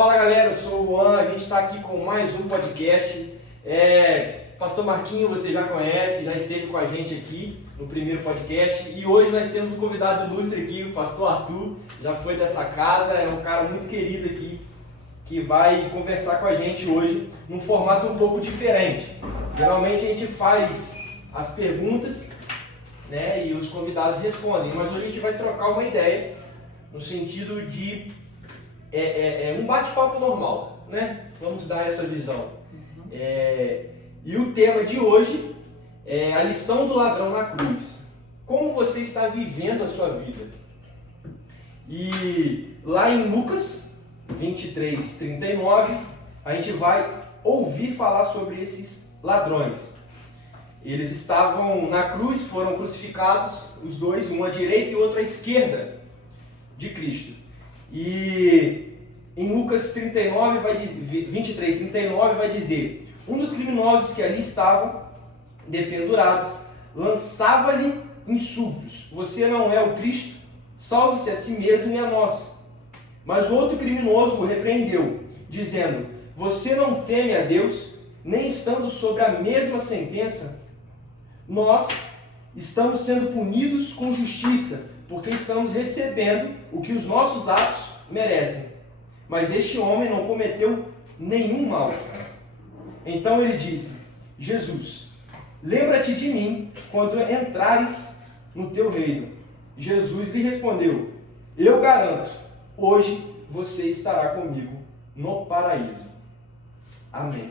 Fala galera, eu sou o Juan, a gente está aqui com mais um podcast. Pastor Marquinho você já conhece, já esteve com a gente aqui no primeiro podcast e hoje nós temos um convidado ilustre aqui, o pastor Arthur, já foi dessa casa, é um cara muito querido aqui que vai conversar com a gente hoje num formato um pouco diferente. Geralmente a gente faz as perguntas, né, e os convidados respondem, mas hoje a gente vai trocar uma ideia no sentido de um bate-papo normal, né? Vamos dar essa visão. E o tema de hoje é a lição do ladrão na cruz. Como você está vivendo a sua vida? E lá em Lucas 23, 39, a gente vai ouvir falar sobre esses ladrões. Eles estavam na cruz, foram crucificados, os dois, um à direita e outro à esquerda de Cristo. E em Lucas 23, 39 vai dizer: um dos criminosos que ali estavam dependurados lançava-lhe insultos: você não é o Cristo? Salve-se a si mesmo e a nós. Mas o outro criminoso o repreendeu, dizendo: você não teme a Deus, nem estando sobre a mesma sentença? Nós estamos sendo punidos com justiça, porque estamos recebendo o que os nossos atos merecem. Mas este homem não cometeu nenhum mal. Então ele disse: Jesus, lembra-te de mim quando entrares no teu reino. Jesus lhe respondeu: eu garanto, hoje você estará comigo no paraíso. Amém.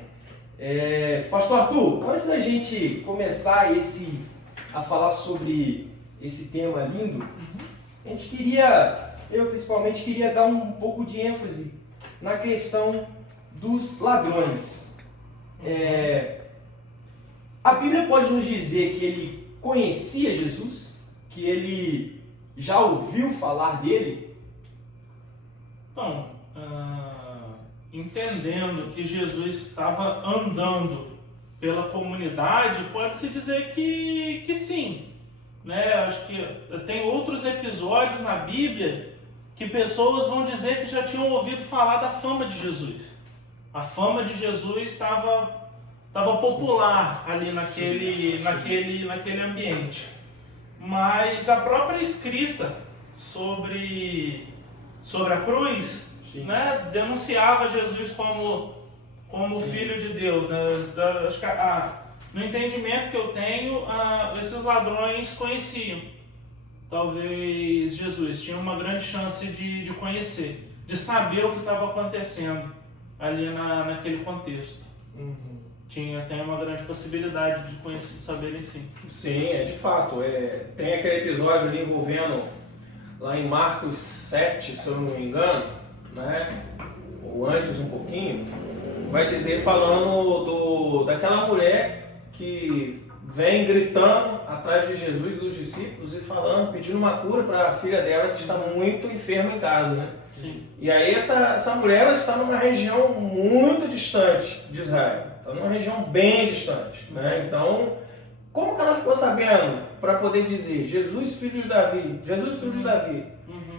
Pastor Arthur, antes da gente começar a falar sobre esse tema lindo, eu principalmente queria dar um pouco de ênfase na questão dos ladrões. A Bíblia pode nos dizer que ele conhecia Jesus, que ele já ouviu falar dele? Então, entendendo que Jesus estava andando pela comunidade, pode-se dizer que sim. Né? Acho que tem outros episódios na Bíblia que pessoas vão dizer que já tinham ouvido falar da fama de Jesus. A fama de Jesus estava popular ali naquele ambiente. Mas a própria escrita sobre a cruz, né, denunciava Jesus como Filho de Deus. Né? Acho que no entendimento que eu tenho, esses ladrões conheciam. Talvez Jesus tinha uma grande chance de conhecer, de saber o que estava acontecendo ali naquele contexto. Tem uma grande possibilidade de conhecer, saberem sim. Sim, de fato. Tem aquele episódio ali envolvendo, lá em Marcos 7, se eu não me engano, né? Ou antes um pouquinho, vai dizer, falando daquela mulher que vem gritando atrás de Jesus e dos discípulos e falando, pedindo uma cura para a filha dela que está muito enferma em casa, né? Sim. E aí essa mulher, ela está numa região muito distante de Israel, está numa região bem distante, né? Então, como que ela ficou sabendo para poder dizer Jesus, filho de Davi, Jesus, filho de Davi?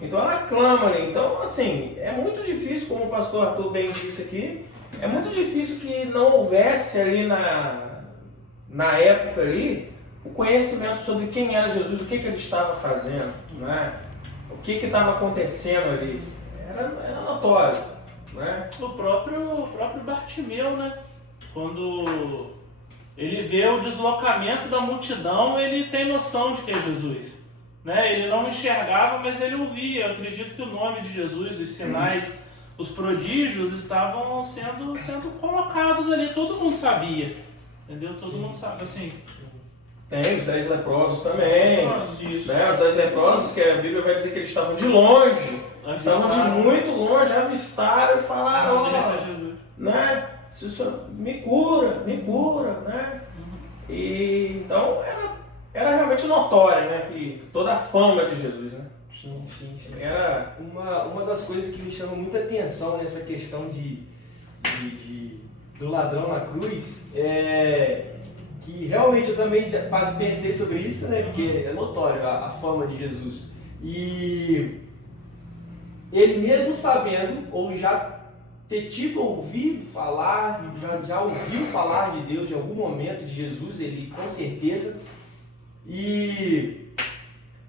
Então ela clama ali. Então, assim, é muito difícil, como o pastor Arthur bem disse aqui, é muito difícil que não houvesse ali na época ali o conhecimento sobre quem era Jesus, o que ele estava fazendo, né? O que estava acontecendo ali. Era notório, né? O próprio Bartimeu, né? Quando ele vê o deslocamento da multidão, ele tem noção de que é Jesus. Né? Ele não enxergava, mas ele ouvia. Eu acredito que o nome de Jesus, os sinais, os prodígios estavam sendo colocados ali. Todo mundo sabia. Entendeu? Todo mundo sabe, assim. Tem os 10 leprosos também. Isso. Né? Os 10 leprosos, que a Bíblia vai dizer que eles estavam de longe. Estavam de muito longe, avistaram e falaram, né? Se o senhor me cura, né? E então era realmente notório, né? Que toda a fama de Jesus, né? Sim. Era uma das coisas que me chama muita atenção nessa questão do ladrão na cruz, que realmente eu também já quase pensei sobre isso, né? Porque é notório a fama de Jesus. E ele mesmo sabendo, ou já ter tido ouvido falar, já ouviu falar de Deus em algum momento, de Jesus, ele com certeza. E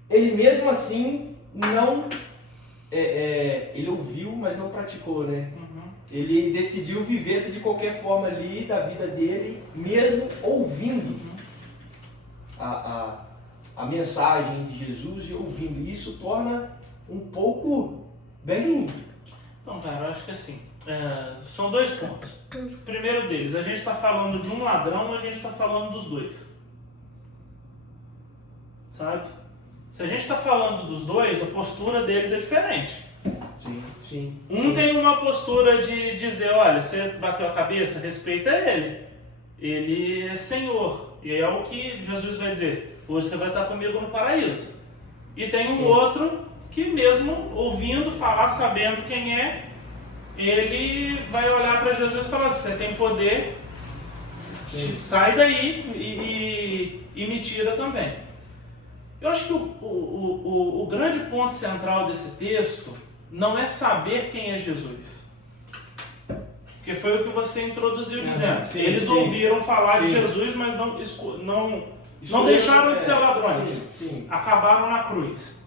ele mesmo assim não... ele ouviu, mas não praticou, né? Ele decidiu viver de qualquer forma ali da vida dele, mesmo ouvindo a mensagem de Jesus e ouvindo. Isso torna um pouco bem... Então, cara, eu acho que assim, são dois pontos. O primeiro deles, a gente está falando de um ladrão ou a gente está falando dos dois? Sabe? Se a gente está falando dos dois, a postura deles é diferente. Sim. Tem uma postura de dizer, olha, você bateu a cabeça, respeita ele. Ele é Senhor. E é o que Jesus vai dizer. Hoje você vai estar comigo no paraíso. E tem um outro que mesmo ouvindo falar, sabendo quem é, ele vai olhar para Jesus e falar assim, você tem poder, sai daí e me tira também. Eu acho que o grande ponto central desse texto não é saber quem é Jesus. Porque foi o que você introduziu dizendo. Eles ouviram falar de Jesus, mas não deixaram de ser ladrões. Acabaram na cruz.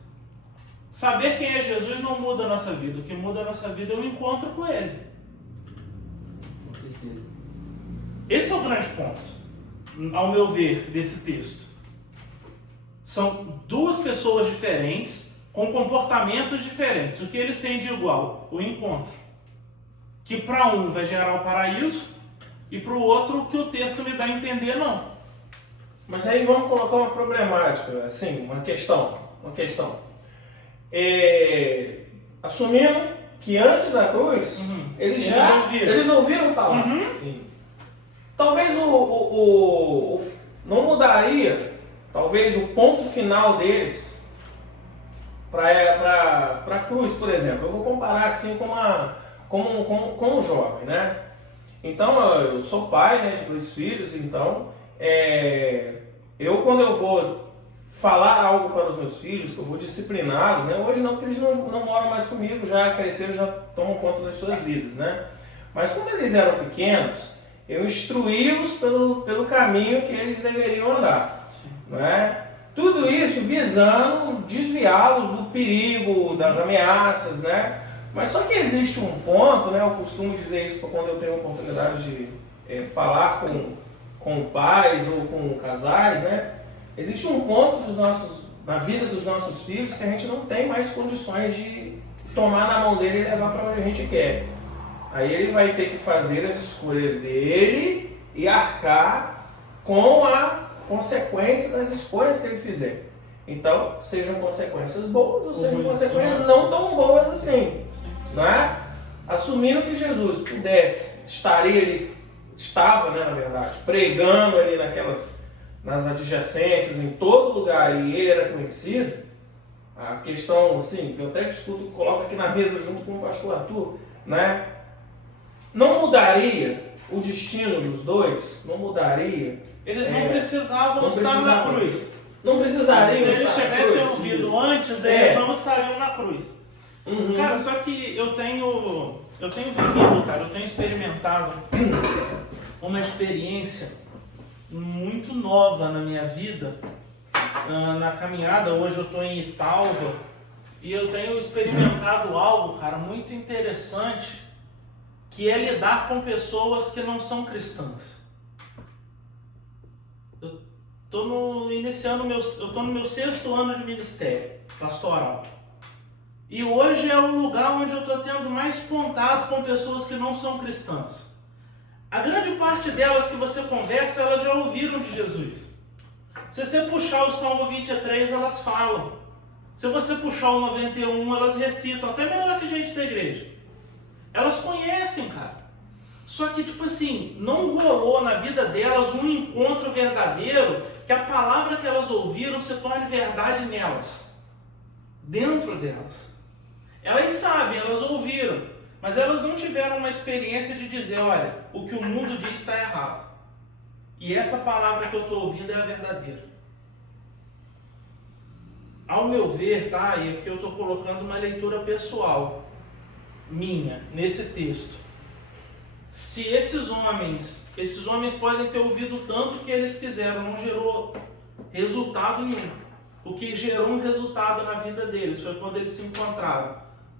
Saber quem é Jesus não muda a nossa vida. O que muda a nossa vida é o encontro com Ele. Com certeza. Esse é o grande ponto, ao meu ver, desse texto. São duas pessoas diferentes, com comportamentos diferentes. O que eles têm de igual? O encontro. Que para um vai gerar o paraíso e para o outro o que o texto me dá a entender não. Mas aí vamos colocar uma problemática, assim, uma questão. Assumindo que antes da cruz, eles ouviram falar. Talvez não mudaria, talvez o ponto final deles para a cruz, por exemplo. Eu vou comparar assim com um jovem, né? Então, eu sou pai, né, de 2 filhos, então quando eu vou falar algo para os meus filhos, que eu vou discipliná-los, né? Hoje não, porque eles não moram mais comigo, já cresceram, já tomam conta das suas vidas, né? Mas quando eles eram pequenos, eu instruí-los pelo caminho que eles deveriam andar, né? Tudo isso visando desviá-los do perigo, das ameaças, né? Mas só que existe um ponto, né? Eu costumo dizer isso quando eu tenho a oportunidade de falar com pais ou com casais, né? Existe um ponto na vida dos nossos filhos que a gente não tem mais condições de tomar na mão dele e levar para onde a gente quer. Aí ele vai ter que fazer as escolhas dele e arcar com a consequência das escolhas que ele fizer. Então, sejam consequências boas ou sejam consequências não tão boas assim. Não é? Assumindo que Jesus pudesse, estava, né, na verdade, pregando ali nas adjacências, em todo lugar, e ele era conhecido, a questão, assim, que eu até discuto, coloco aqui na mesa junto com o pastor Arthur, né? Não mudaria o destino dos dois? Não mudaria? Eles não precisavam estar na cruz. Não precisariam estar na cruz. Se eles tivessem ouvido antes, eles não estariam na cruz. Cara, só que eu tenho vivido, cara, eu tenho experimentado uma experiência muito nova na minha vida, na caminhada. Hoje eu estou em Italva e eu tenho experimentado algo, cara, muito interessante, que é lidar com pessoas que não são cristãs. Eu estou no meu 6º ano de ministério pastoral. E hoje é o lugar onde eu estou tendo mais contato com pessoas que não são cristãs. A grande parte delas que você conversa, elas já ouviram de Jesus. Se você puxar o Salmo 23, elas falam. Se você puxar o 91, elas recitam, até melhor que gente da igreja. Elas conhecem, cara. Só que, tipo assim, não rolou na vida delas um encontro verdadeiro que a palavra que elas ouviram se torne verdade nelas. Dentro delas. Elas sabem, elas ouviram, mas elas não tiveram uma experiência de dizer, olha, o que o mundo diz está errado. E essa palavra que eu estou ouvindo é a verdadeira. Ao meu ver, tá? E aqui eu estou colocando uma leitura pessoal minha nesse texto. se esses homens podem ter ouvido tanto que eles quiseram, não gerou resultado nenhum. O que gerou um resultado na vida deles foi quando eles se encontraram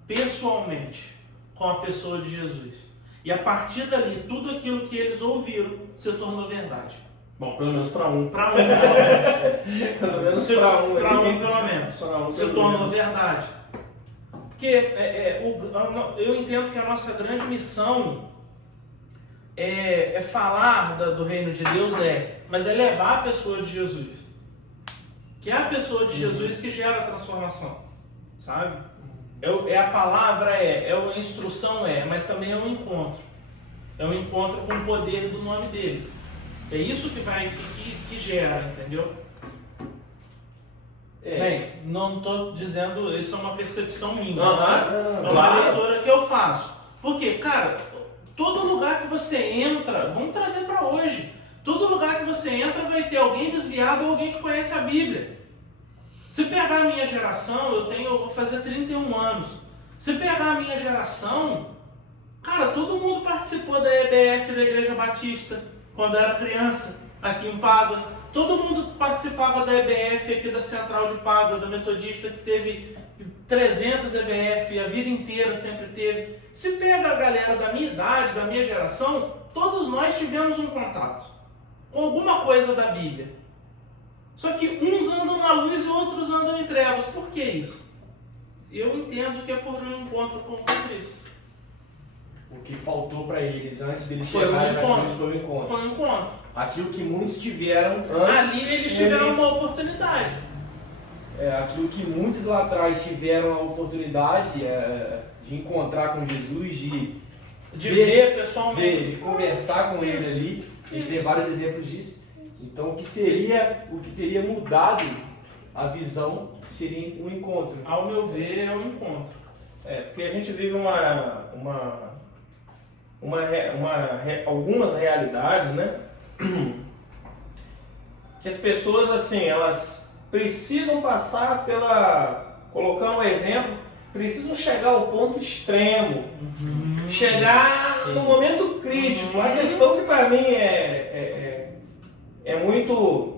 pessoalmente com a pessoa de Jesus. E a partir dali, tudo aquilo que eles ouviram se tornou verdade. Bom, pelo menos para um. Para um, pelo menos. Pelo menos para um. Para um, pelo menos. Se tornou verdade. Porque eu entendo que a nossa grande missão é falar do reino de Deus, mas é levar a pessoa de Jesus. Que é a pessoa de Jesus que gera a transformação, sabe? A palavra a instrução mas também é um encontro. É um encontro com o poder do nome dele. É isso que gera, entendeu? Bem, não estou dizendo, isso é uma percepção minha, sabe? É uma leitura que eu faço. Porque, cara, todo lugar que você entra, vamos trazer para hoje, todo lugar que você entra vai ter alguém desviado ou alguém que conhece a Bíblia. Se pegar a minha geração, eu vou fazer 31 anos. Se pegar a minha geração, cara, todo mundo participou da EBF da Igreja Batista quando era criança, aqui em Pádua. Todo mundo participava da EBF aqui da Central de Pádua, da Metodista, que teve 300 EBF, a vida inteira sempre teve. Se pega a galera da minha idade, da minha geração, todos nós tivemos um contato com alguma coisa da Bíblia. Só que uns andam na luz e outros andam em trevas. Por que isso? Eu entendo que é por um encontro com Cristo. O que faltou para eles antes deles foi um encontro. Foi um encontro. Foi um encontro. Aquilo que muitos tiveram antes. Ali eles tiveram uma oportunidade. Aquilo que muitos lá atrás tiveram a oportunidade de encontrar com Jesus, de ver pessoalmente, de conversar com ele ali. A gente tem vários exemplos disso. Então o que teria mudado a visão seria um encontro. Ao meu ver, é um encontro. Porque a gente vive algumas realidades, né? Que as pessoas, assim, elas precisam passar colocando um exemplo, precisam chegar ao ponto extremo, chegar no momento crítico. A questão que para mim muito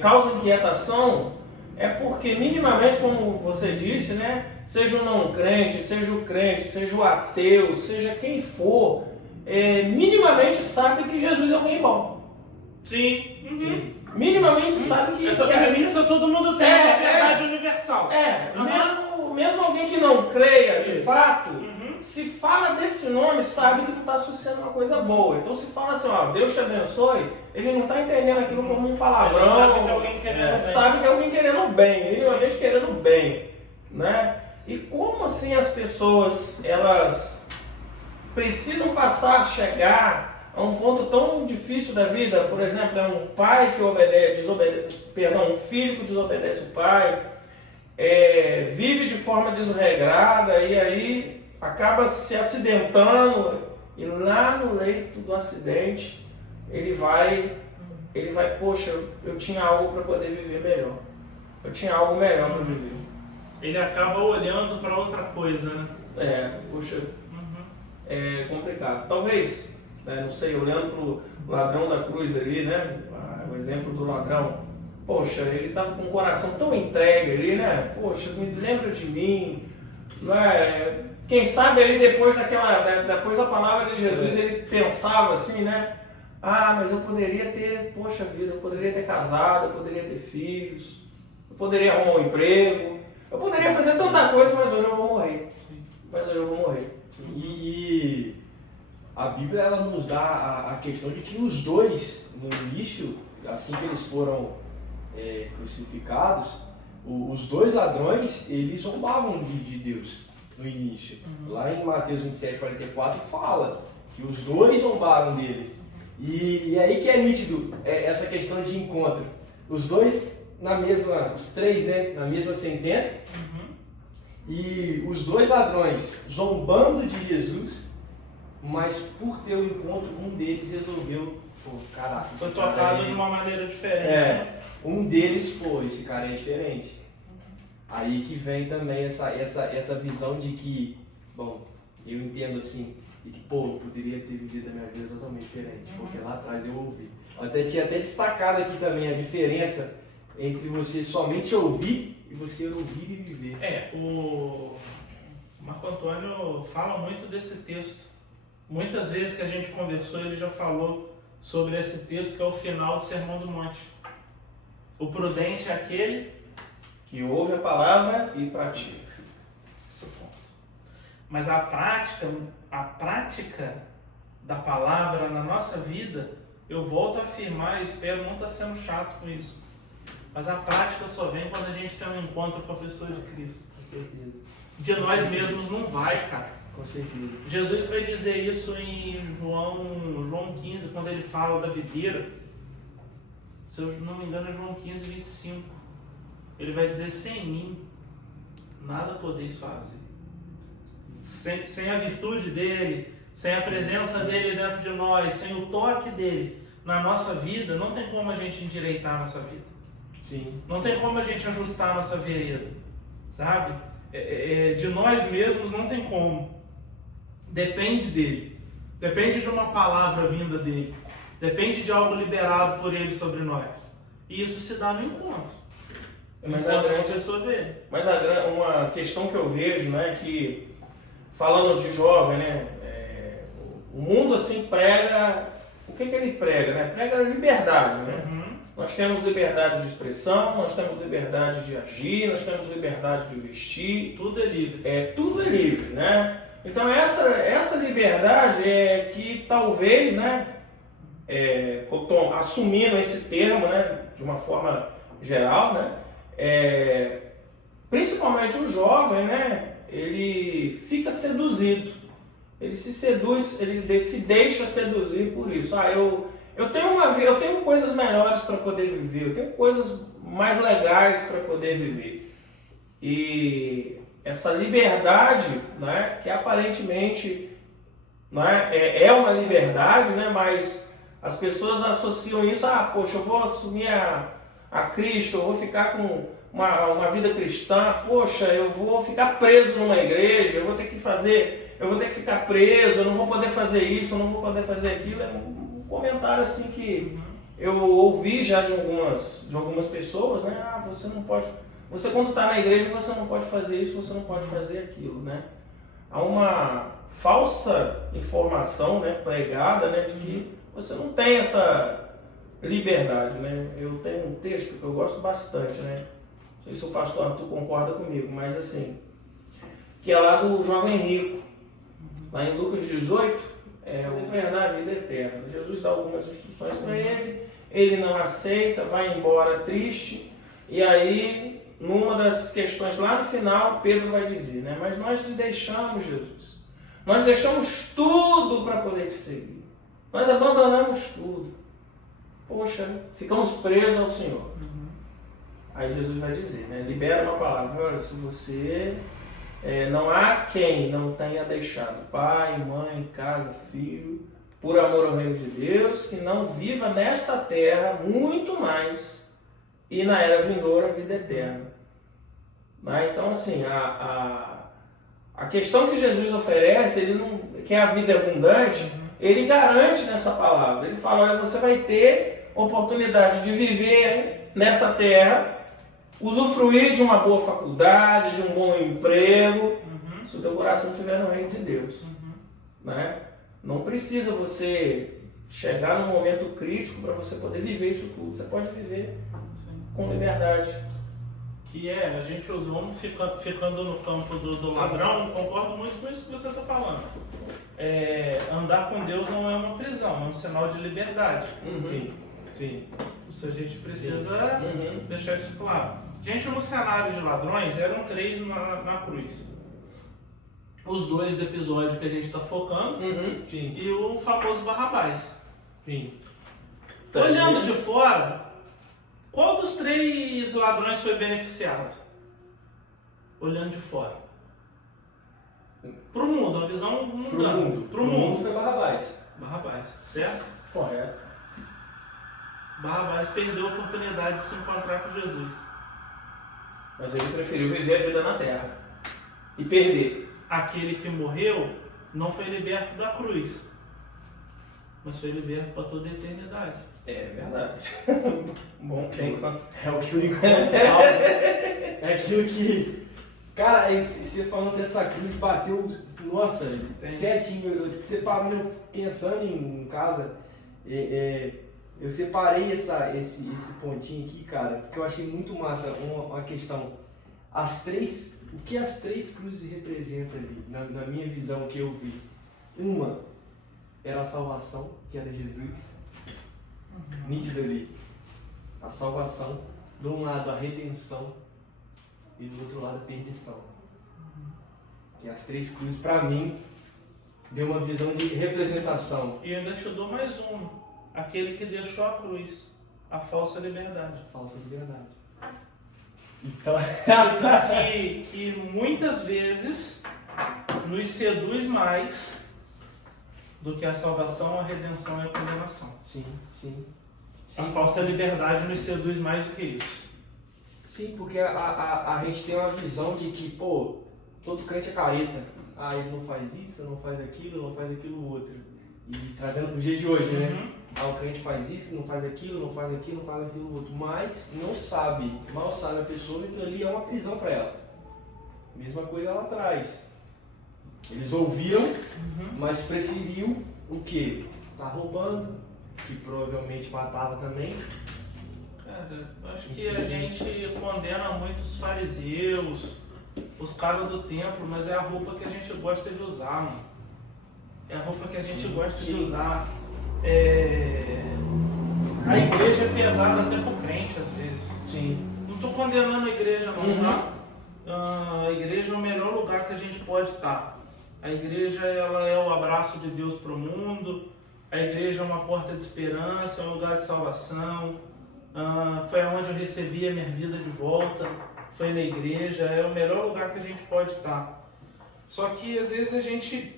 causa inquietação é porque minimamente, como você disse, né? Seja o não crente, seja o crente, seja o ateu, seja quem for, minimamente sabe que Jesus é alguém bom. Sim. Minimamente sabe que... Essa premissa todo mundo tem, é verdade universal. Mesmo alguém que não creia de fato, se fala desse nome, sabe que não está associando uma coisa boa. Então se fala assim, Deus te abençoe, ele não está entendendo aquilo como um palavrão. Ele sabe que é alguém querendo bem. Sabe que é alguém querendo bem, minimamente querendo bem, né? E como assim as pessoas, elas precisam chegar a um ponto tão difícil da vida? Por exemplo, é um pai que um filho que desobedece o pai, vive de forma desregrada e aí acaba se acidentando e lá no leito do acidente ele vai, poxa, eu tinha algo para poder viver melhor. Eu tinha algo melhor para viver. Ele acaba olhando para outra coisa, né? É complicado. Talvez, não sei, olhando para o ladrão da cruz ali, né? O exemplo do ladrão. Poxa, ele estava com o coração tão entregue ali, né? Poxa, me lembra de mim. Quem sabe ali depois da palavra de Jesus, ele pensava assim, né? Mas eu poderia ter, poxa vida, eu poderia ter casado, eu poderia ter filhos, eu poderia arrumar um emprego. Eu poderia fazer tanta coisa, mas hoje eu vou morrer. E a Bíblia ela nos dá a questão de que os dois, no início, assim que eles foram crucificados, os dois ladrões, eles zombavam de Deus no início. Lá em Mateus 27:44 fala que os dois zombaram dele. E aí que é nítido essa questão de encontro. Os dois os três, né, na mesma sentença, e os dois ladrões zombando de Jesus, mas por ter o encontro, um deles resolveu, foi tratado de uma maneira diferente. Um deles, esse cara é diferente. Aí que vem também essa visão de que, bom, eu entendo assim, e que, pô, eu poderia ter vivido a minha vida totalmente diferente, porque lá atrás eu ouvi. Eu tinha até destacado aqui também a diferença entre você somente ouvir e você ouvir e viver. O Marco Antônio fala muito desse texto. Muitas vezes que a gente conversou, ele já falou sobre esse texto, que é o final do Sermão do Monte. O prudente é aquele Que ouve a palavra e pratica. esse é o ponto. Mas a prática da palavra na nossa vida, eu volto a afirmar, e espero não estar sendo chato com isso, mas a prática só vem quando a gente tem um encontro com a pessoa de Cristo. Com certeza. De nós mesmos não vai, cara. Com certeza. Jesus vai dizer isso em João 15, quando ele fala da videira. Se eu não me engano é João 15, 25. Ele vai dizer: sem mim nada podeis fazer. Sem a virtude dele, sem a presença dele dentro de nós, sem o toque dele na nossa vida, não tem como a gente endireitar a nossa vida. Sim. Não tem como a gente ajustar a nossa vereda, sabe? De nós mesmos não tem como. Depende dele. Depende de uma palavra vinda dele. Depende de algo liberado por ele sobre nós. E isso se dá no encontro. Mas a pessoa dele. Mas uma questão que eu vejo, né, que falando de jovem, né, o mundo assim prega, o que ele prega, né? Prega liberdade, né? Nós temos liberdade de expressão, nós temos liberdade de agir, nós temos liberdade de vestir. Tudo é livre. Tudo é livre, né? Então essa liberdade é que talvez, né, assumindo esse termo, né, de uma forma geral, né, principalmente o jovem, né, ele fica seduzido, ele se seduz, ele se deixa seduzir por isso. Eu tenho coisas melhores para poder viver, eu tenho coisas mais legais para poder viver. E essa liberdade, né, que aparentemente, né, é uma liberdade, né, mas as pessoas associam isso poxa, eu vou assumir a Cristo, eu vou ficar com uma vida cristã, poxa, eu vou ficar preso numa igreja, eu vou ter que ficar preso, eu não vou poder fazer isso, eu não vou poder fazer aquilo. É um comentário assim que eu ouvi já de algumas pessoas, né? Você não pode, você quando está na igreja você não pode fazer isso, você não pode fazer aquilo, né? Há uma falsa informação, né, pregada, né, de que você não tem essa liberdade, né? Eu tenho um texto que eu gosto bastante, né? Não sei se o pastor Arthur concorda comigo, mas assim, que é lá do jovem rico, lá em Lucas 18, o herdar a vida eterna. Jesus dá algumas instruções para ele não aceita, vai embora triste, e aí, numa das questões lá no final, Pedro vai dizer, né? Mas nós te deixamos, Jesus, nós deixamos tudo para poder te seguir, nós abandonamos tudo, poxa, ficamos presos ao Senhor. Aí Jesus vai dizer, né? Libera uma palavra, olha, se você não há quem não tenha deixado pai, mãe, casa, filho, por amor ao reino de Deus, que não viva nesta terra muito mais e na era vindoura a vida eterna. Né? Então, assim, a questão que Jesus oferece, que é a vida abundante, ele garante nessa palavra. Ele fala, olha, você vai ter oportunidade de viver nessa terra, usufruir de uma boa faculdade, de um bom emprego, se o teu coração estiver no reino de Deus. Né? Não precisa você chegar num momento crítico para você poder viver isso tudo. Você pode viver com liberdade. Que a gente usou, vamos ficando no campo do ladrão, concordo muito com isso que você está falando. Andar com Deus não é uma prisão, é um sinal de liberdade. Sim. Isso a gente precisa deixar isso claro. Gente, no cenário de ladrões, eram 3 na cruz. Os 2 do episódio que a gente está focando e o famoso Barrabás. Sim. Olhando de fora, qual dos 3 ladrões foi beneficiado? Olhando de fora. Para o mundo, uma visão mundana. Para o mundo foi Barrabás. Barrabás, certo? Correto. Barrabás perdeu a oportunidade de se encontrar com Jesus. Mas ele preferiu viver a vida na terra e perder. Aquele que morreu não foi liberto da cruz, mas foi liberto para toda a eternidade. É verdade. Bom, bem. É o que o incontável. É aquilo que. Cara, você falando dessa crise bateu. Nossa, certinho. Você parou pensando em casa. Eu separei esse pontinho aqui, cara, porque eu achei muito massa uma questão. O que as três cruzes representam ali, na minha visão que eu vi. Uma era a salvação, que era Jesus. Nítido ali. A salvação. De um lado a redenção e do outro lado a perdição. E as três cruzes, para mim, deu uma visão de representação. E ainda te dou mais uma. Aquele que deixou a cruz. A falsa liberdade. Falsa liberdade. Então... que muitas vezes nos seduz mais do que a salvação, a redenção e a condenação. Sim. A falsa liberdade nos seduz mais do que isso. Sim, porque a gente tem uma visão de que, pô, todo crente é careta. Ele não faz isso, não faz aquilo outro. E trazendo para os dias de hoje, né? O crente faz isso, não faz aquilo outro. Mas não sabe, mal sabe a pessoa que ali é uma prisão para ela. Mesma coisa lá atrás. Eles ouviram, mas preferiu o quê? Tá roubando, que provavelmente matava também. Cara, eu acho que a gente condena muito os fariseus, os caras do templo, mas é a roupa que a gente gosta de usar, mano. É a roupa que a gente gosta de usar. A igreja é pesada até pro crente, às vezes. Sim. Não tô condenando a igreja não, tá? A igreja é o melhor lugar que a gente pode estar. A igreja, ela é o abraço de Deus pro mundo. A igreja é uma porta de esperança, é um lugar de salvação. Foi onde eu recebi a minha vida de volta. Foi na igreja, é o melhor lugar que a gente pode estar. Só que às vezes a gente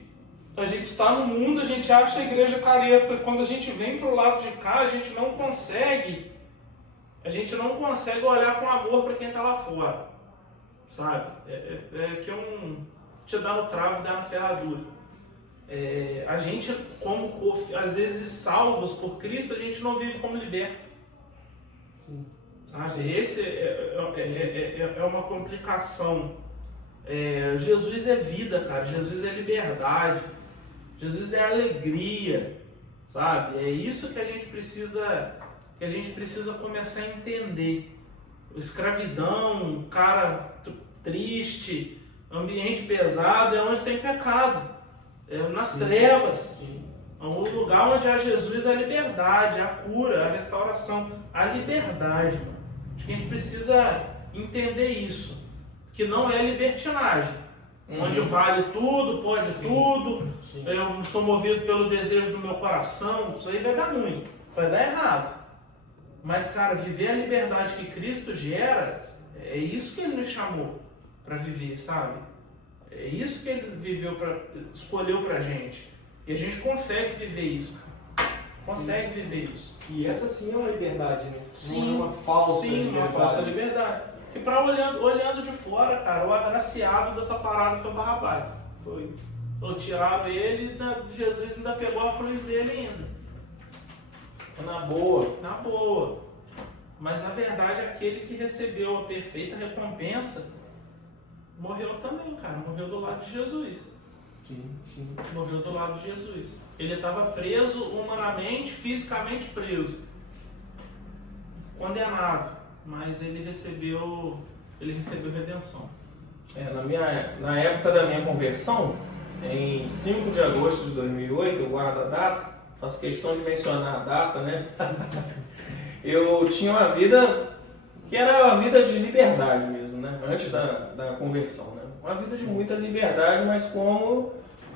está no mundo, a gente acha a igreja careta. Quando a gente vem pro lado de cá, a gente não consegue olhar com amor para quem está lá fora, sabe? É que te dá no cravo e dá na ferradura. A gente, como às vezes salvos por Cristo, a gente não vive como liberto. Sim. Sabe? Esse é uma complicação. Jesus é vida, cara. Jesus é liberdade. Jesus é alegria, sabe? É isso que a gente precisa começar a entender. Escravidão, cara triste, ambiente pesado é onde tem pecado, é nas trevas. É um lugar onde há Jesus, a liberdade, a cura, a restauração, a liberdade. Mano. Acho que a gente precisa entender isso, que não é libertinagem, onde vale tudo, pode tudo. Eu sou movido pelo desejo do meu coração. Isso aí vai dar ruim, vai dar errado. Mas, cara, viver a liberdade que Cristo gera, é isso que Ele nos chamou para viver, sabe? É isso que Ele escolheu pra gente. E a gente consegue viver isso, cara. Consegue viver isso. E essa sim é uma liberdade, né? Sim, não é uma falsa liberdade. Uma falsa liberdade. E olhando de fora, cara, o agraciado dessa parada foi Barrabás. Foi. Ou tiraram ele e Jesus ainda pegou a cruz dele ainda. Na boa. Na boa. Mas na verdade aquele que recebeu a perfeita recompensa morreu também, cara. Morreu do lado de Jesus. Sim. Morreu do lado de Jesus. Ele estava preso humanamente, fisicamente preso. Condenado. Mas ele recebeu redenção. Na época da minha conversão, em 5 de agosto de 2008, eu guardo a data, faço questão de mencionar a data, né? Eu tinha uma vida que era uma vida de liberdade mesmo, né? Antes da conversão, né? Uma vida de muita liberdade, mas como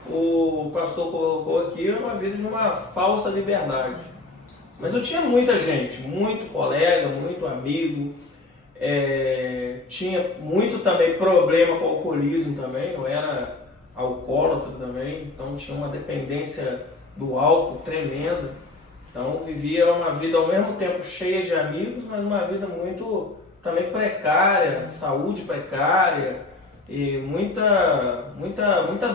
o pastor colocou aqui, era uma vida de uma falsa liberdade. Mas eu tinha muita gente, muito colega, muito amigo, tinha muito também problema com o alcoolismo também, eu era alcoólatra também, então tinha uma dependência do álcool tremenda. Então vivia uma vida ao mesmo tempo cheia de amigos, mas uma vida muito também precária, saúde precária, E muita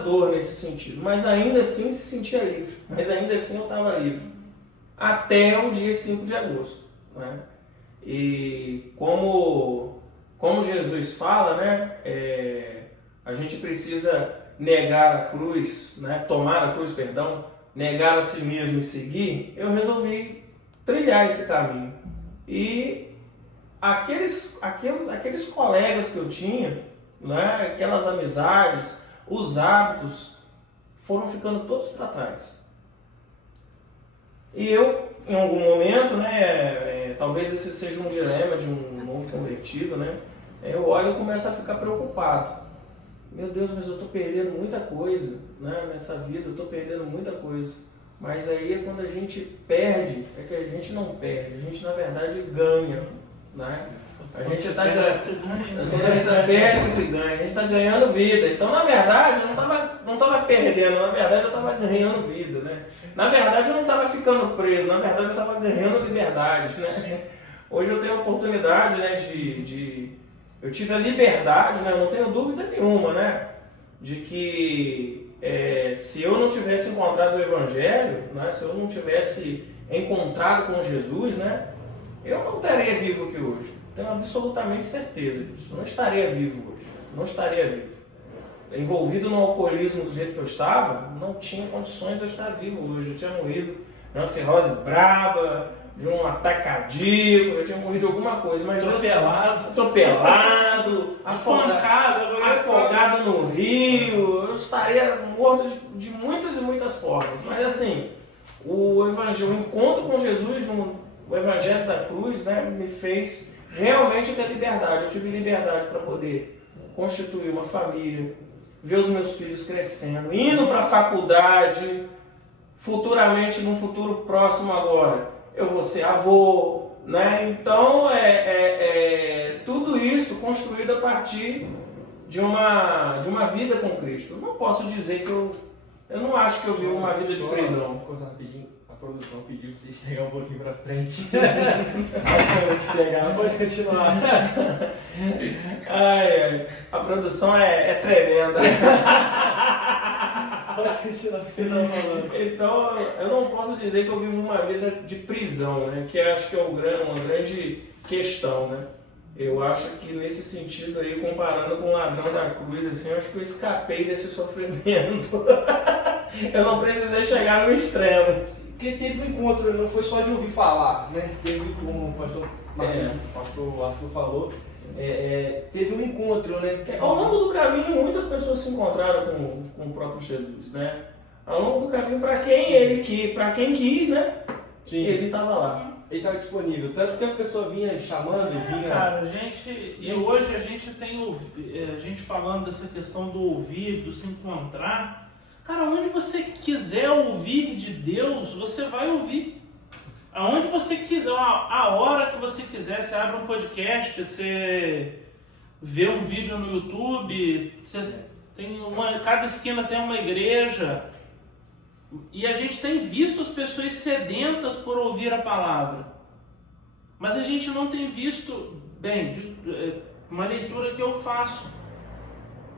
dor nesse sentido. Mas ainda assim se sentia livre. Mas ainda assim eu estava livre. Até o dia 5 de agosto. Né? E como Jesus fala, né? A gente precisa negar a cruz, né? Tomar a cruz, perdão, negar a si mesmo e seguir. Eu resolvi trilhar esse caminho. E aqueles colegas que eu tinha, né? Aquelas amizades, os hábitos foram ficando todos para trás. E eu, em algum momento, né? Talvez esse seja um dilema de um novo convertido, né? Eu olho e começo a ficar preocupado. Meu Deus, mas eu estou perdendo muita coisa, né? Nessa vida, eu estou perdendo muita coisa. Mas aí é quando a gente perde, é que a gente não perde, a gente na verdade ganha, né? A gente está ganhando, quando a gente perde, se ganha, a gente está ganhando vida. Então, na verdade, eu não estava perdendo, na verdade eu estava ganhando vida, né? Na verdade eu não estava ficando preso, na verdade eu estava ganhando liberdade, né? Hoje eu tenho a oportunidade, né, eu tive a liberdade, né, eu não tenho dúvida nenhuma, né, de que se eu não tivesse encontrado o Evangelho, né, se eu não tivesse encontrado com Jesus, né, eu não estaria vivo aqui hoje. Tenho absolutamente certeza disso. Não estaria vivo hoje. Não estaria vivo. Envolvido no alcoolismo do jeito que eu estava, não tinha condições de eu estar vivo hoje. Eu tinha morrido de uma cirrose braba, de um ataque cardíaco, eu tinha morrido de alguma coisa, mas atropelado, afogado no rio, eu estaria morto de muitas e muitas formas. Mas assim, o encontro com Jesus, o Evangelho da Cruz, né, me fez realmente ter liberdade. Eu tive liberdade para poder constituir uma família, ver os meus filhos crescendo, indo para a faculdade, futuramente, num futuro próximo agora, eu vou ser avô, né? Então, tudo isso construído a partir de uma vida com Cristo. Eu não posso dizer que eu não acho que eu vivo uma vida de prisão. Uma coisa rapidinho, a produção pediu pra você chegar um pouquinho pra frente. Pode continuar. A produção é tremenda. Pode continuar o que você estava falando. Então, eu não posso dizer que eu vivo uma vida de prisão, né? Que acho que é uma grande questão, né? Eu acho que nesse sentido aí, comparando com o ladrão da cruz, assim, eu acho que eu escapei desse sofrimento. Eu não precisei chegar no extremo. Porque teve um encontro, não foi só de ouvir falar, né? Teve, como o pastor Arthur falou, teve um encontro, né? Ao longo do caminho, muitas pessoas se encontraram com o próprio Jesus, né? Ao longo do caminho, para quem quis, né? Sim. Ele estava lá. Ele estava disponível, tanto que a pessoa vinha chamando, vinha... Cara, e hoje a gente tem a gente falando dessa questão do ouvir, do se encontrar. Cara, onde você quiser ouvir de Deus, você vai ouvir. Aonde você quiser, a hora que você quiser, você abre um podcast, você vê um vídeo no YouTube, cada esquina tem uma igreja. E a gente tem visto as pessoas sedentas por ouvir a palavra. Mas a gente não tem visto, uma leitura que eu faço.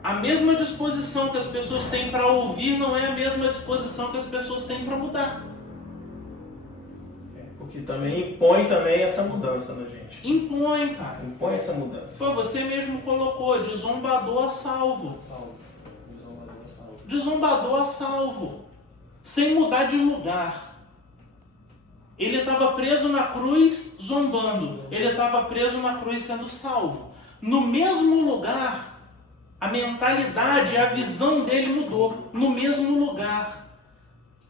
A mesma disposição que as pessoas têm para ouvir não é a mesma disposição que as pessoas têm para mudar. Porque também impõe essa mudança na gente. Impõe, cara. Impõe essa mudança. Pô, você mesmo colocou, de zombador a salvo. De zombador a salvo. Sem mudar de lugar. Ele estava preso na cruz zombando. Ele estava preso na cruz sendo salvo. No mesmo lugar, a mentalidade, a visão dele mudou. No mesmo lugar.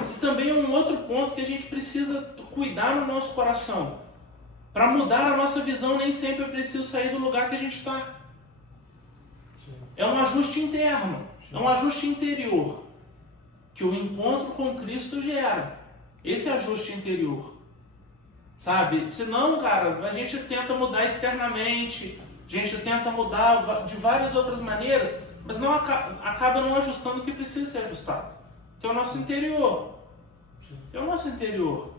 E também é um outro ponto que a gente precisa cuidar no nosso coração. Para mudar a nossa visão, nem sempre é preciso sair do lugar que a gente está. É um ajuste interno. É um ajuste interior. Que o encontro com Cristo gera. Esse ajuste interior. Sabe? Senão, cara, a gente tenta mudar externamente, a gente tenta mudar de várias outras maneiras, mas não acaba não ajustando o que precisa ser ajustado. Que é o nosso interior. É o nosso interior.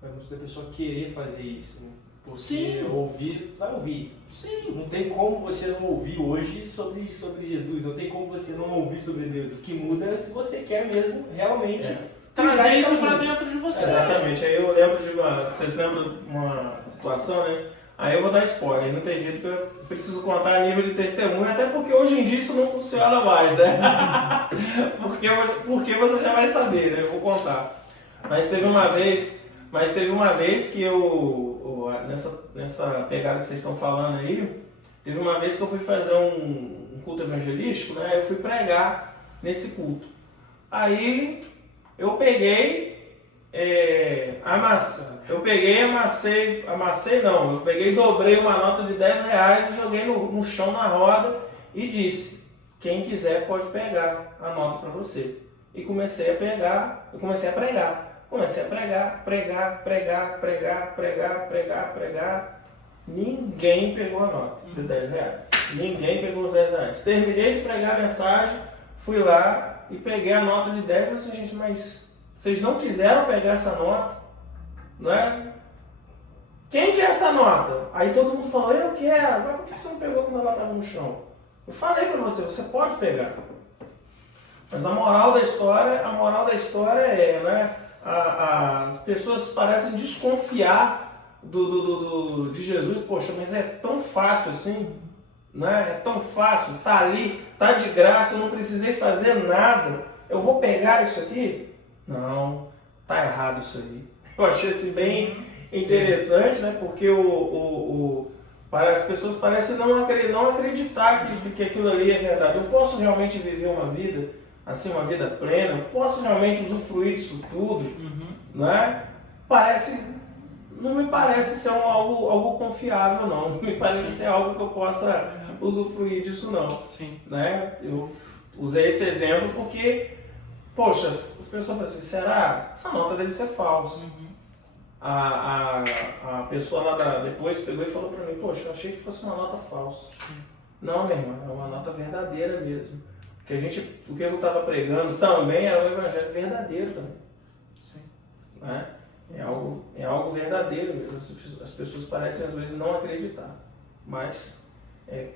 Vai a pessoa querer fazer isso, né? Porque Sim. ouvir, vai ouvir. Sim. Não tem como você não ouvir hoje sobre Jesus, não tem como você não ouvir sobre Deus. O que muda é se você quer mesmo realmente trazer isso para dentro de você. Exatamente. Aí eu lembro de vocês lembram de uma situação, né? Aí eu vou dar spoiler, não tem jeito que eu preciso contar a nível de testemunho, até porque hoje em dia isso não funciona mais, né? porque você já vai saber, né? Eu vou contar. Mas teve uma vez que eu nessa pegada que vocês estão falando aí, teve uma vez que eu fui fazer um culto evangelístico, né? Eu fui pregar nesse culto. Aí eu peguei, dobrei uma nota de R$10 e joguei no chão na roda e disse: quem quiser pode pegar a nota para você. E comecei a pregar. Ninguém pegou a nota de R$10. Ninguém pegou os R$10. Terminei de pregar a mensagem, fui lá e peguei a nota de 10 e falei assim: gente, mas vocês não quiseram pegar essa nota? Não é? Quem quer essa nota? Aí todo mundo falou: eu quero. Mas por que você não pegou quando ela estava no chão? Eu falei para você pode pegar. Mas a moral da história é, né? As pessoas parecem desconfiar de Jesus. Poxa, mas é tão fácil assim, né? É tão fácil, tá ali, tá de graça, eu não precisei fazer nada. Eu vou pegar isso aqui? Não, tá errado isso aí. Eu achei assim bem interessante, né? Porque as pessoas parecem não acreditar que aquilo ali é verdade. Eu posso realmente viver uma vida assim, uma vida plena? Eu posso realmente usufruir disso tudo? Né? Não me parece ser algo confiável, não. Não me parece ser algo que eu possa usufruir disso, não. Sim. Né? Eu usei esse exemplo porque, poxa, as pessoas falam assim: será? Essa nota deve ser falsa. A pessoa lá depois pegou e falou para mim: poxa, eu achei que fosse uma nota falsa. Não, minha irmã, é uma nota verdadeira mesmo. Porque o que eu estava pregando também era um evangelho verdadeiro também. Sim. Né? É algo verdadeiro mesmo. As pessoas parecem às vezes não acreditar, mas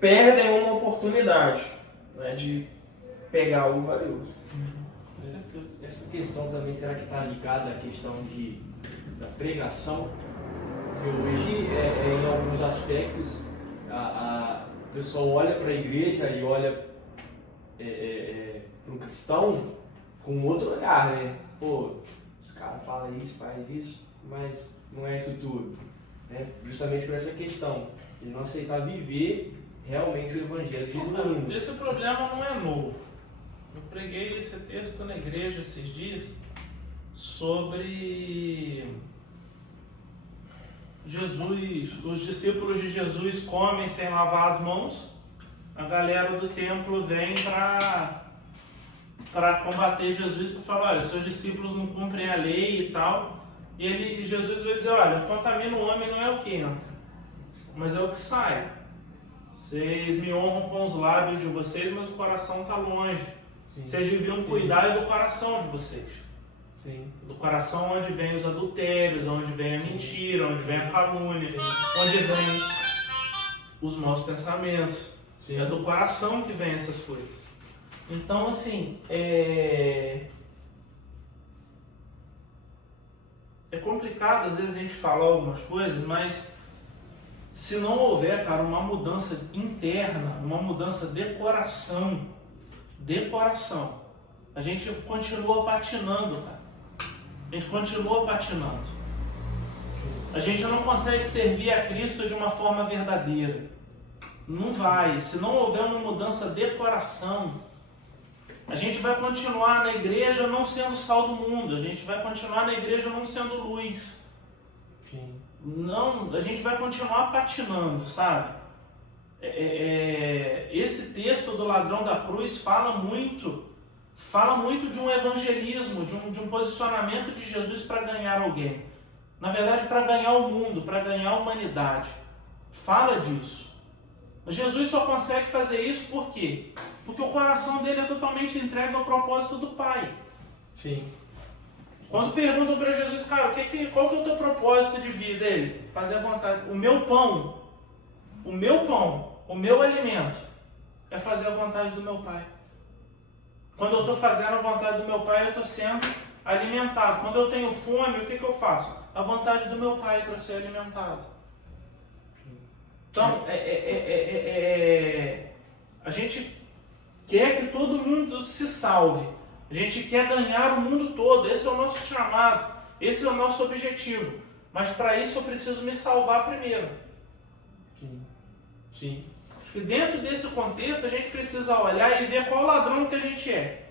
perdem uma oportunidade, né, de pegar algo valioso. Essa questão também, será que está ligada à questão da pregação? Porque hoje, em alguns aspectos, o pessoal olha para a igreja e olha para o cristão com outro olhar, né? Pô, os caras falam isso, faz isso, mas não é isso tudo. Né? Justamente por essa questão de não aceitar viver realmente o evangelho genuíno. Esse problema não é novo. Eu preguei esse texto na igreja esses dias sobre Jesus. Os discípulos de Jesus comem sem lavar as mãos. A galera do templo vem para combater Jesus, para falar: olha, seus discípulos não cumprem a lei e tal. E Jesus vai dizer: olha, contamina o homem não é o que entra, mas é o que sai. Vocês me honram com os lábios de vocês, mas o coração está longe. Sim. Vocês deviam cuidar do coração de vocês. Sim. Do coração onde vem os adultérios, onde vem a mentira, onde vem a calúnia, onde vem os maus pensamentos. É do coração que vem essas coisas. Então, assim, é complicado às vezes a gente falar algumas coisas, mas se não houver, cara, uma mudança interna, uma mudança de coração, a gente continua patinando, cara. A gente continua patinando. A gente não consegue servir a Cristo de uma forma verdadeira. Não vai. Se não houver uma mudança de coração, a gente vai continuar na igreja não sendo sal do mundo. A gente vai continuar na igreja não sendo luz. Sim. Não, a gente vai continuar patinando, sabe? Esse texto do ladrão da cruz fala muito de um evangelismo, de um posicionamento de Jesus para ganhar alguém. Na verdade, para ganhar o mundo, para ganhar a humanidade. Fala disso. Jesus só consegue fazer isso por quê? Porque o coração dele é totalmente entregue ao propósito do Pai. Sim. Quando perguntam para Jesus: cara, qual que é o teu propósito de vida? Ele: fazer a vontade. O meu pão o meu pão, o meu alimento é fazer a vontade do meu Pai. Quando eu estou fazendo a vontade do meu Pai, eu estou sendo alimentado. Quando eu tenho fome, o que eu faço? A vontade do meu Pai para ser alimentado. Então, a gente quer que todo mundo se salve. A gente quer ganhar o mundo todo. Esse é o nosso chamado. Esse é o nosso objetivo. Mas para isso eu preciso me salvar primeiro. Sim. Sim. E dentro desse contexto a gente precisa olhar e ver qual ladrão que a gente é.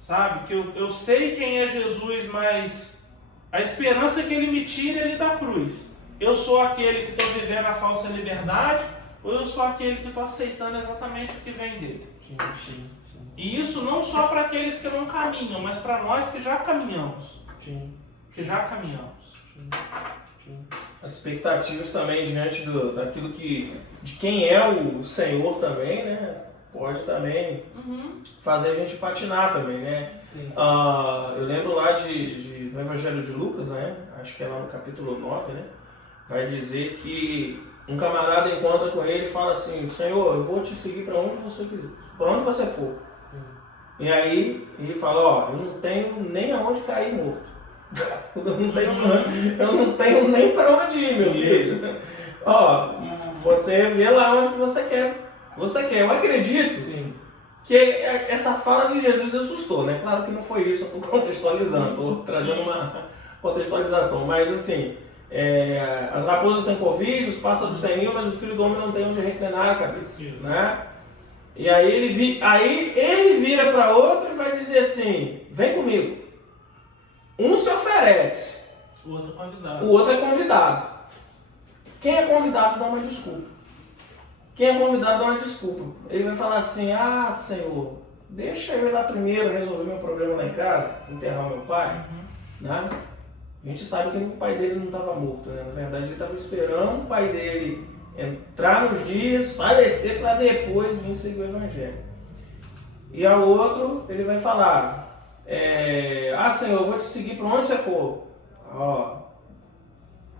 Sabe? Que eu sei quem é Jesus, mas a esperança que ele me tira é ele da cruz. Eu sou aquele que estou vivendo a falsa liberdade ou eu sou aquele que estou aceitando exatamente o que vem dele? Sim, sim, sim. E isso não só para aqueles que não caminham, mas para nós que já caminhamos. Sim. Que já caminhamos. Sim. Sim. As expectativas também diante daquilo de quem é o Senhor também, né? Pode também fazer a gente patinar também, né? Eu lembro lá no Evangelho de Lucas, né? Acho que é lá no capítulo 9, né? Vai dizer que um camarada encontra com ele e fala assim: Senhor, eu vou te seguir para onde você quiser, para onde você for. E aí ele fala: ó, eu não tenho nem aonde cair morto. Eu não tenho nem para onde ir, meu filho. Ó, você vê lá onde você quer. Eu acredito que essa fala de Jesus assustou, né? Claro que não foi isso, eu estou contextualizando, estou trazendo uma contextualização, mas assim, as raposas têm covil, os pássaros têm ninho, mas o filho do homem não tem onde reclinar a cabeça, né? E aí ele vira para outro e vai dizer assim: vem comigo. Um se oferece, O outro é convidado. o outro é convidado. Quem é convidado dá uma desculpa. Ele vai falar assim: ah, Senhor, deixa eu ir lá primeiro resolver meu problema lá em casa, enterrar meu pai. Né? A gente sabe que o pai dele não estava morto, né? Na verdade ele estava esperando o pai dele entrar nos dias, falecer para depois vir seguir o Evangelho. E ao outro ele vai falar: ah, Senhor, eu vou te seguir para onde você for. Ó,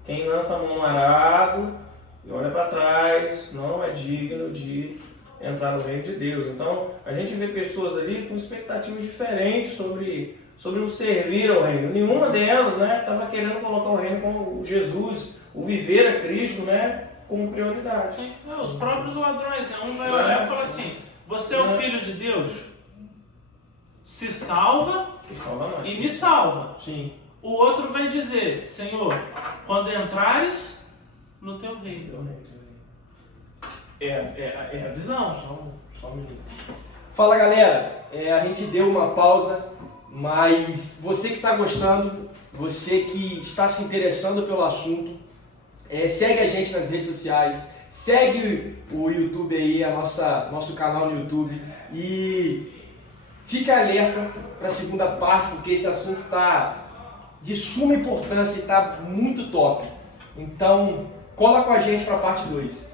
quem lança a mão no arado e olha para trás não é digno de entrar no reino de Deus. Então a gente vê pessoas ali com expectativas diferentes sobre o servir ao reino. Nenhuma delas, né, estava querendo colocar o reino como Jesus, o viver a Cristo, né, como prioridade. Sim. Os próprios ladrões, né? Um vai olhar e falar assim: você é o filho de Deus? Se salva e me salva. Sim. O outro vai dizer: Senhor, quando entrares no teu reino. É a visão. Só um minuto. Fala, galera, a gente deu uma pausa, mas você que está gostando, você que está se interessando pelo assunto, segue a gente nas redes sociais, segue o YouTube aí, nosso canal no YouTube, e fica alerta para a segunda parte, porque esse assunto está de suma importância e está muito top. Então, cola com a gente para a parte 2.